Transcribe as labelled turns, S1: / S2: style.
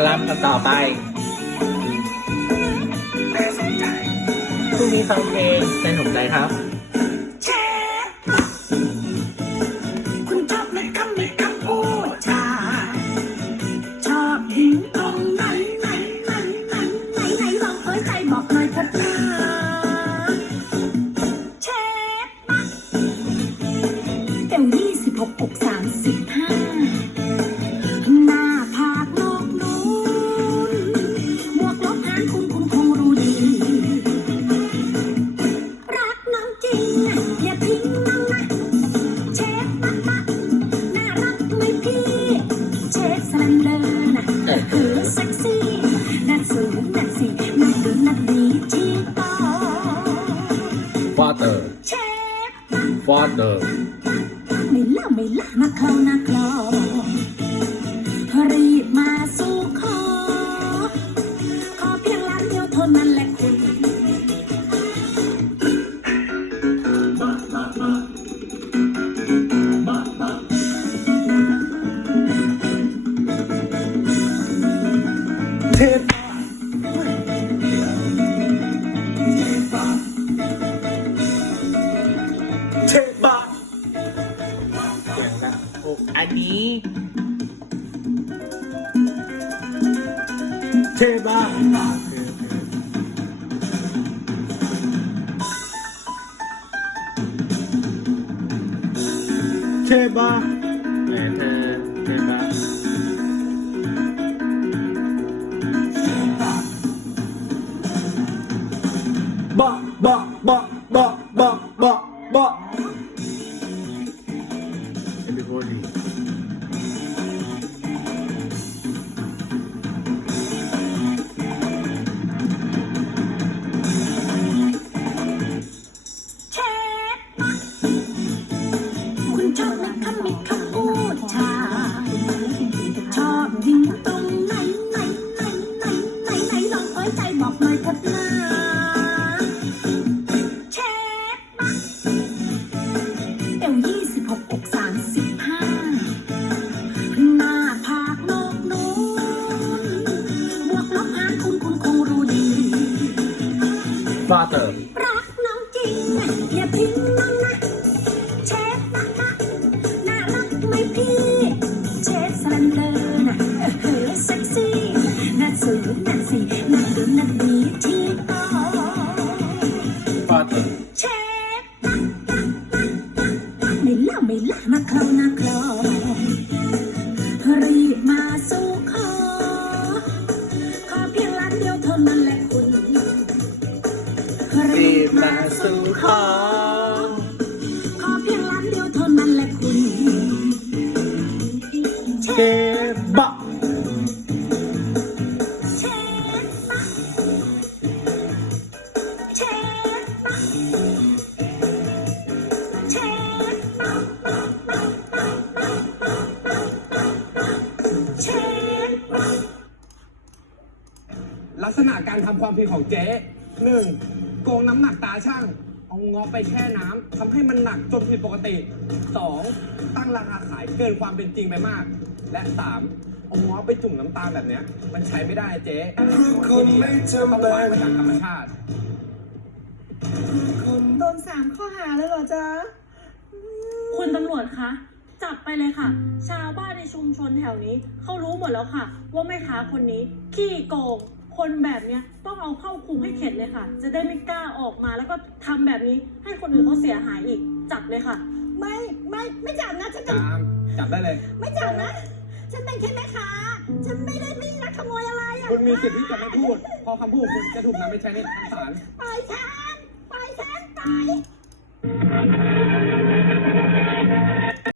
S1: ต่อไปพรุ่งนี้ฟังเพลงสนุกใจครับ
S2: เชฟคุณชอบในคำในคำพูดจาชอบหญิงตรงไหนไหนไหนไหนไหนไหนลองเผยใจบอ
S1: father
S2: เชฟปัก
S1: father
S2: ไม่ล่าไม่ล่ามาเข้านาคลอ อย่า
S1: งละอกอันนี้เทบะเทบ
S2: ไหนลองเผยใจบอกหน่อยเถิดนะเชฟปักเอวยี่สิบหกอกสามสิบห้าหน้าผากโลกนูนบวกลบหารคุณคุณคงรู้ดี
S1: Father
S2: รักน้องจริงนะอย่าทิ้ง มาเข้านาคลอรีบมาสู่ขอ ขอเพียงล้านเดียวเท่านั้นแหละคุณ
S1: รีบมาสู่ขอ
S2: ขอเพียงล้านเดียวเท่านั้นแหละคุณ
S3: ณะการทำความผิดของเจ๊หนึ่งโกงน้ำหนักตาช่าง เอาเงาะไปแช่น้ำทำให้มันหนักจนผิดปกติสองตั้งราคาขายเกินความเป็นจริงไปมาก และสามเอาเงาะไปจุ่มน้ำตาลแบบเนี้ย มันใช้ไม่ได้เจ๊คุณไม่จำเป็นต้องมาจากธรรมชาติ
S4: โดนสามข้อหาเลยเหรอจ๊ะ
S5: คุณตำรวจคะ จับไปเลยค่ะ ชาวบ้านในชุมชนแถวนี้ เขารู้หมดแล้วค่ะ ว่าแม่ค้าคนนี้ ขี้โกง คนแบบเนี้ยต้องเอาเข้าคุกให้เข็ดเลยค่ะ จะได้ไม่กล้าออกมาแล้วก็ทำแบบนี้ให้คนอื่นเขาเสียหายอีก จับเลยค่ะ
S4: ไม่ไม่ไม่จับนะฉันเป็น
S3: ตามจับได้เลย
S4: ไม่จับนะ ฉันเป็นแค่แม่ค้า ฉันไม่ได้ไม่ได้ลักขโมยอะไรอะ
S3: คุณมีสิทธิ์ที่จะไม่พูดเพราะคำพูดของคุณจะถูกนำไปใช้ในชั้นศาล
S4: ปล่อยฉันปล่อยฉันไป
S2: เ